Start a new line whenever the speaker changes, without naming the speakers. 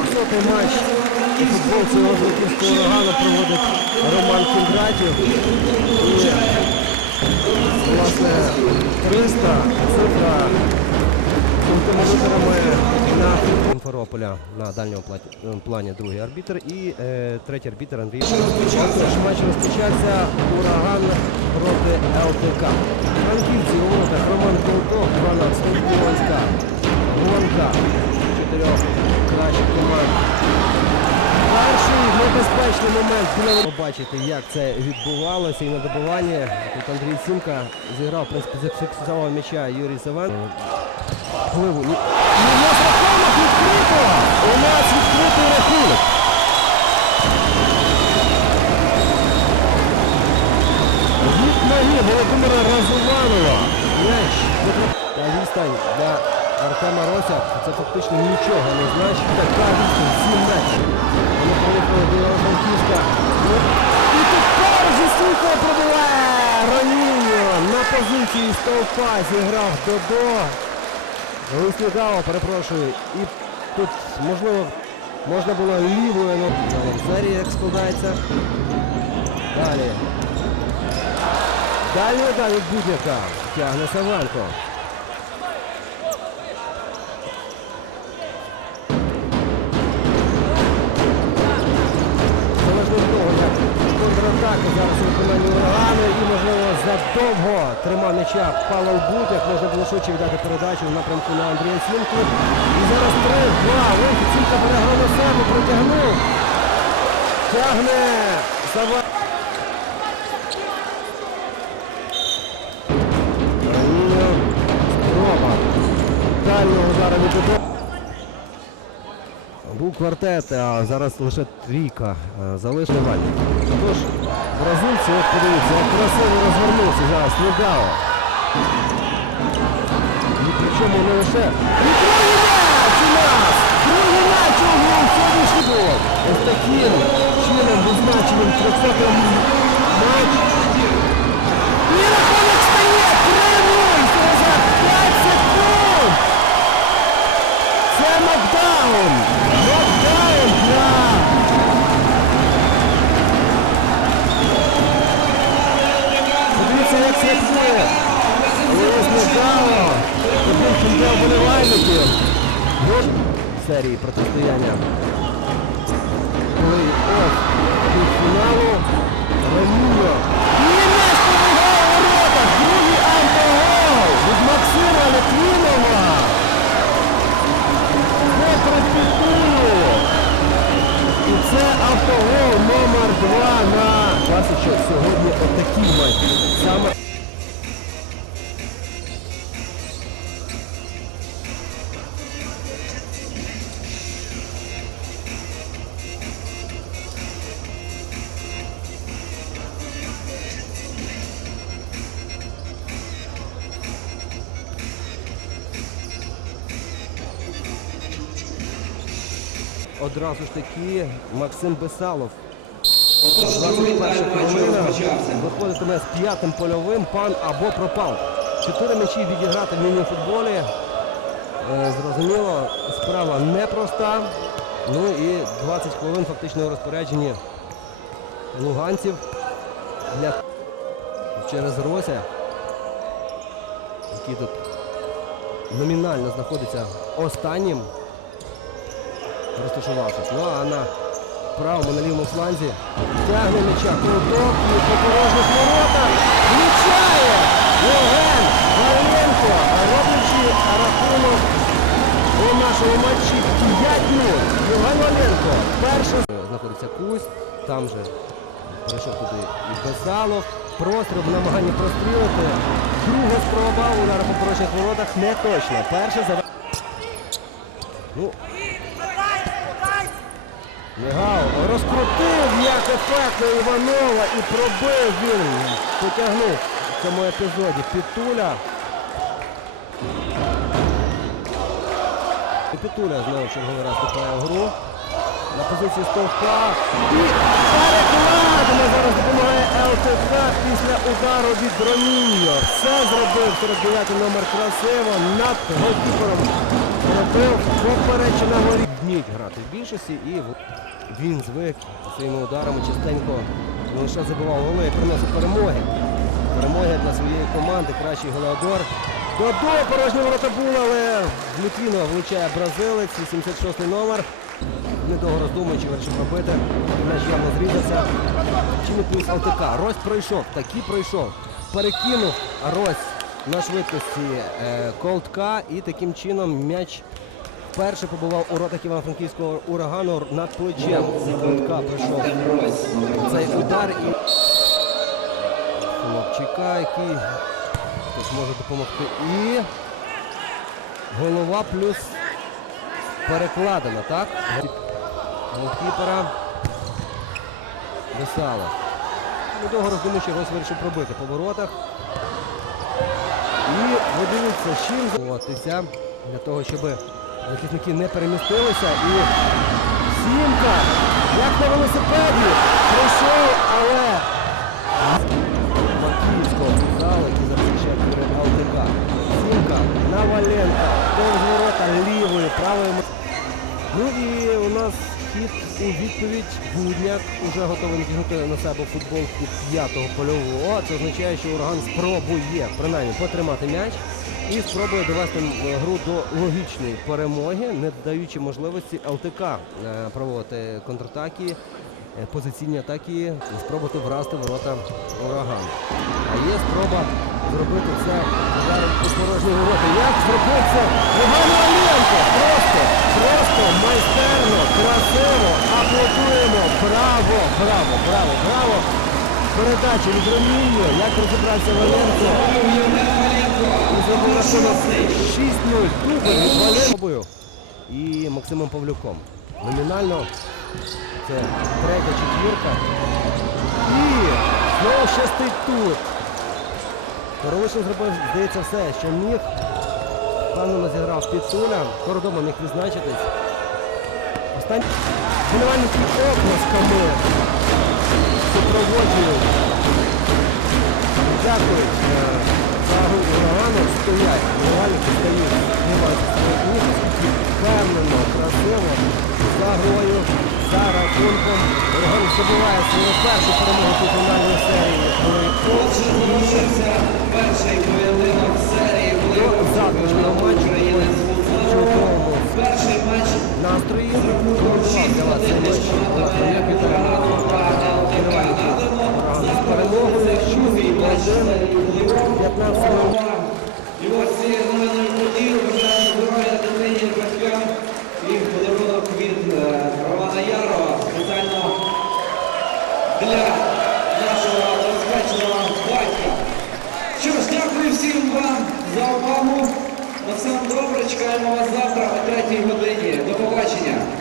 200-й матч футбол цього Золотівського урагану проводить Роман Кіндратів. І, власне, 300 цифра компенсаторами на Феррополя на дальньому е, плані другий арбітр і е, третій арбітр Андрій. Тож матч розпочався ураган проти ЛТК. Франківці у Роман Колтов, 12 Голонка, Голонка, 4 наших команд. Перший небезпечний момент. Побачити, як це відбувалося. І на добуванні тут Андрій Сімка зіграв, в принципі, зафіксував м'яча Юрій Саван. Впливу. Ну, у нас рахунок відкрито! У нас відкритий рахунок. Від Володимира Разуванова. М'яч. Та відстань. Артема Рося. Це фактично нічого не значить. Така відстань 7 метрів. Вони приїхали до Івано-Франківська. Ну, І тепер зі стійкою пробиває Роніньо. На позиції стовпа зіграв Додо. Лисникава, перепрошую. І тут, можливо, можна було лівою в серії як складається. Далі. Далі удар від Будняка. Тягне Савенко. Контратаки зараз у виконанні урагану і, можливо, задовго тримав м'яча Павел Будняк. Можна було швидше віддати передачу в напрямку на Андрія Сімку. І зараз 3-2. Ось Сімка бере гру на себе, протягнув. Тягне. Раніньо. Спроба. Дальнього удару від Був квартет, а зараз лише трійка е. Тож, бразильці, от подивіться, як красиво розвернувся зараз Лугао. І причому не лише... І другий м'яч у нас! Другий м'яч у сьогоднішній. Ось таким чином визначеним 300-м матч. І рахунок стає 3-0! Це за 5 секунд! Це нокдаун! Нокдаун для... Подивіться, як святкує Луїс Нокдаун. Побільшим для вболівальників. Серії протистояння. Плей-офф півфіналу. Раніньо. І антигол від Максима Литвинова. Не припітую. І це автогол номер 2 на що сьогодні отакий матч. Саме одразу ж таки Максим Бесалов. 21 хвилина виходитиме з п'ятим польовим пан або пропав. Чотири м'ячі відіграти в міні-футболі. Е, Зрозуміло, справа непроста. Ну і 20 хвилин фактично у розпорядженні луганців для через Рося, який тут номінально знаходиться останнім розташувавшись. Ну а на правому на лівому фланзі тягне м'яча Колдок і по порожніх воротах влучає Євген Галенко, роблячи рахунок у нашому матчі 5-0. Євген Валенко. Перший знаходиться Кусь, там же перейшов туди і Бесалов. Простріл в намаганні прострілити. Друга спроба, удар по порожніх воротах не точно. Перша за Ну, Мігал розкрутив як ефектно Іванова і пробив він. Потягнув в цьому епізоді Пітуля. І Пітуля знову черговий раз вступає в гру. На позиції стовпа. І перекладено зараз допомагає ЛТК після удару від Роніньо. Все зробив 49 номер красиво над голкіпером. Робив поперечина горі. вміють грати в більшості, і він звик своїми ударами частенько не лише забивав голи, і приносив перемоги. Перемоги для своєї команди, кращий голеодор. Додо порожні ворота були, але Літвіно влучає бразилець, 86 номер. Недовго роздумуючи, вирішив пробити. М'яч явно зрізався. Чи не плюс ЛТК. Рось пройшов, таки пройшов. Перекинув Рось на швидкості е, Колтка і таким чином м'яч вперше побував у ротах Івано-Франківського урагану над плечем. Колтка пройшов цей удар і Хлопчика, який хтось може допомогти. І голова плюс перекладена, так? Голкіпера. Весало. Недовго роздумуючи, Рось вирішив пробити по воротах. І ви дивіться, чим займатися для того, щоб захисники не перемістилися. І сімка, як на велосипеді, пройшов, але Макіївського футзалу, який захищає тури ЛТК. Сімка, Наваленка, повз ворота лівою, правою. Ну і у нас хід у відповідь Будняк уже готовий натягнути на себе футболку п'ятого польового. Це означає, що ураган спробує принаймні потримати м'яч і спробує довести гру до логічної перемоги, не даючи можливості ЛТК е, проводити контратаки, е, позиційні атаки спробувати вразити ворота урагану. А є спроба зробити це ударом у порожні ворота. Як зробив це Іван? Просто, просто майстерно, красиво. Аплодуємо. Браво, браво, браво, браво. Передача від Роміньо. Як розібрався Валенко. Зробив рахунок 6-0. Від Валенко. І Максимом Павлюком. Номінально це третя четвірка. І знову щастить тут. Королишин зробив, здається, все, що міг. Впевнено зіграв підсуля. Кордома міг відзначитись. Останні фінальники оплесками супроводжують. Дякують е, за гру. Стоять. Ураганники стають знімаються своїх місць. Впевнено, красиво. За за рахунком. Ураган забуває свою першу перемогу у фінальній серії.
Перший поєдинок серії
завтрашнього матчу
Перший матч
вас з перемогою. 6-1, 15
І ось цією знаменною подією бажаю здоров'я дитині і батькам і подарунок від е, Романа Ярова спеціально для нашого розпеченого батька. Що ж, дякую всім вам за увагу. На всем добре, чекаємо вас завтра о 3 годині. До побачення.